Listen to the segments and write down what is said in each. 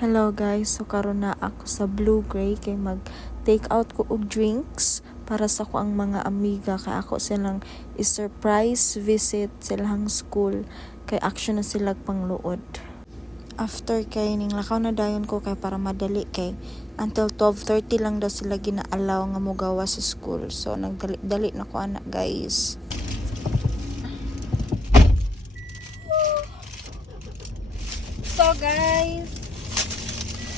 Hello guys, so karon na ako sa Blue Gray kay mag take out ko og drinks para sa ko ang mga amiga kay ako silang i-surprise visit silang school kay action na sila pangluod. After kay ning lakaw na dayon ko kay para madali kay until 12:30 lang daw sila gina-allow nga mogawa sa school. So nagdali na ko ana guys. So guys,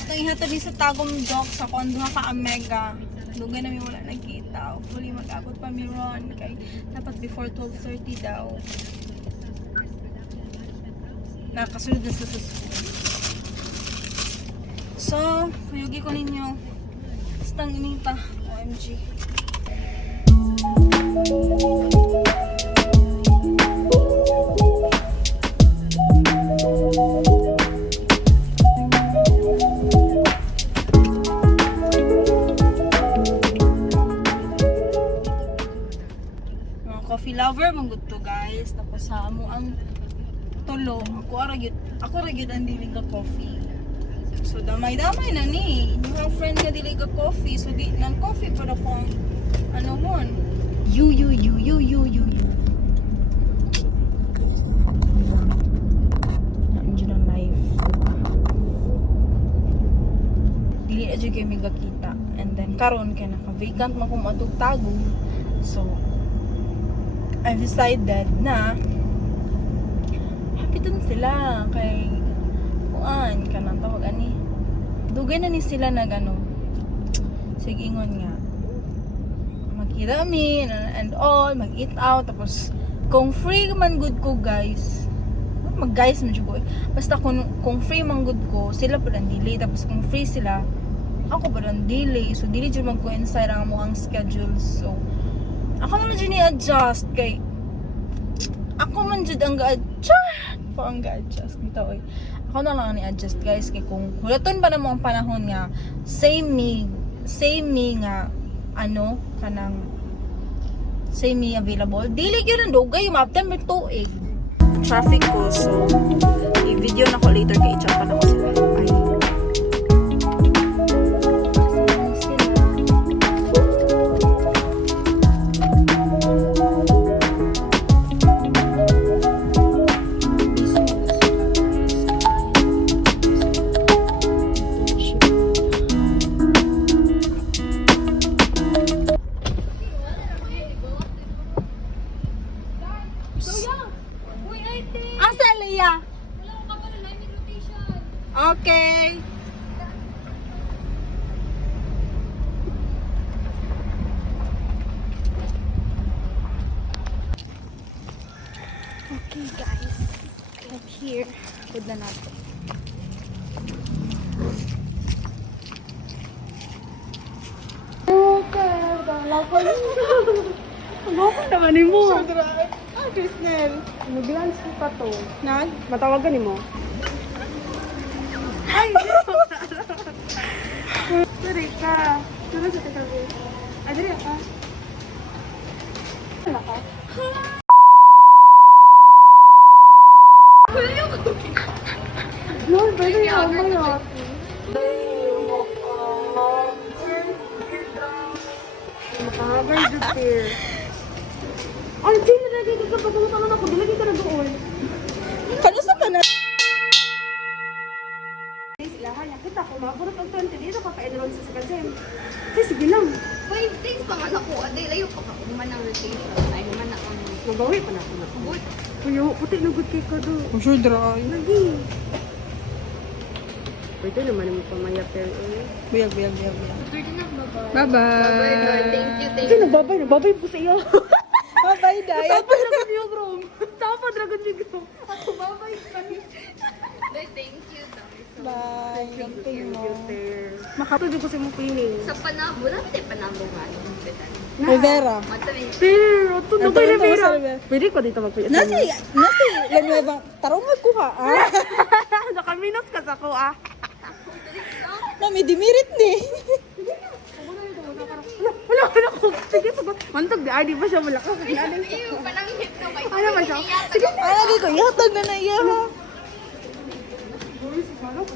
ito yung hatod sa Tagum Dock sa Konduha ka Amega. Dugay namin wala nakita. Hopefully mag-abot pa mi ron kay dapat before 12:30 daw. Nakasunod na sa school. So, kuyugi ko ninyo. Stang inita. OMG. Coffee lover mong to guys. Tapos sa amo ang tulo, ako ra gyud ang dili ka coffee. So damay-damay na ni. Yung friend nga dili ka coffee, so di nang coffee para ko ano mon. You. Nandiyan ang live. Dili na jud kay mi kita. And then karon kay naka-vacant man ko matug tago. So I've decided na happy dun sila kay kuan kanang tawag ani dugay na ni sila na gano sige ingon nga magkita kami and all mag-eat out tapos kung free man good ko guys mag-guys man jud ko basta kung free man good ko sila pa lang delay tapos kung free sila ako pa lang delay so dili jud mag-coincide ang among schedule so ako naman dyan i-adjust kay ako man dyan ang ga-adjust dito oy. Ako na lang ni-adjust guys kay kung hulaton pa na mo ang panahon nga same me nga ano kanang same me available dili gyud ang dugay maptem tuig traffic ko so i-video na ko later kay i-chat pa na ko sila bye. Okay. Okay guys, I have here. Good na natin. Okay, Bakit naman mo? Ah, Krisnel. Mag-lunch ko pa to. Nag? Matawagan mo? Ay! Sorry ka. Sorry sa tabi. Adri ka? Wala ka? Lord, ba yung ama natin? Makahabay dyan here. Ay, sino na dito ka? Pagkamutangan ako, dilagay ka na doon. Kanusa ka na? Ilahan niya. Kita ko, maburot ang 20 dito ka pa-enroll sa second sem. Sige lang. 5 days pa nga ako. Aday, layo pa ka. Human ang rotation. Ay, human ang ano. Mabawi pa na ako na. Good. Kuya, puti na good cake ko do. Sure dry. Lagi. Pwede naman mo pamaya pero eh. Biyag. Pwede na, bye-bye. Bye-bye. Bye-bye. Thank you. Kasi nababay po sa iyo. Bye-bye, Day. Tapos dragon yung room. Tapos dragon yung room. Ako babay pa ni. Bye, thank you. Bye. Thank you. Makatulog ko sa mong pining. Sa Panabo, namin tayo Panabo nga. Rivera. Matawin. Pero, ito na Ito, kayo ito, Rivera. sa Rivera. Pwede ko dito magpuyas. Nasi, Lanueva. Tarong kuha, ah. Nakaminos ka sa ko ah. Mami, dimirit ni. Wala ka na ko. Sige, sagot. Mantog di. Ay, di ba siya malakas? Ew, panangit no. Ano ba siya? Sige. Ay, lagi ko, yatag na na iya. Uy, si Malo.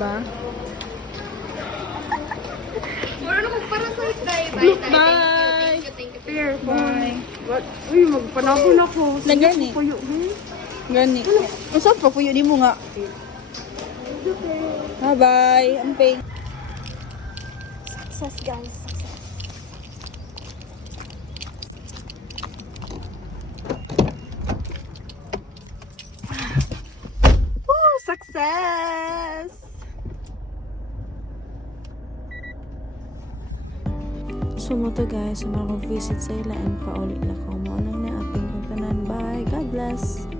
ba? Meron akong parasite, bye. Look, Bye. bye. Thank you. Fair. Bye. What? Uy, magpanabon ako. Na gani? Puyo, hmm? Gani. Unsa pa puyo di mo nga? Bye-bye. Amping. Success, guys. Success. Woo! Success! So mo to guys, so mag-visit sa ila and paulit na ko. Mao lang na ating tanan. Bye. God bless.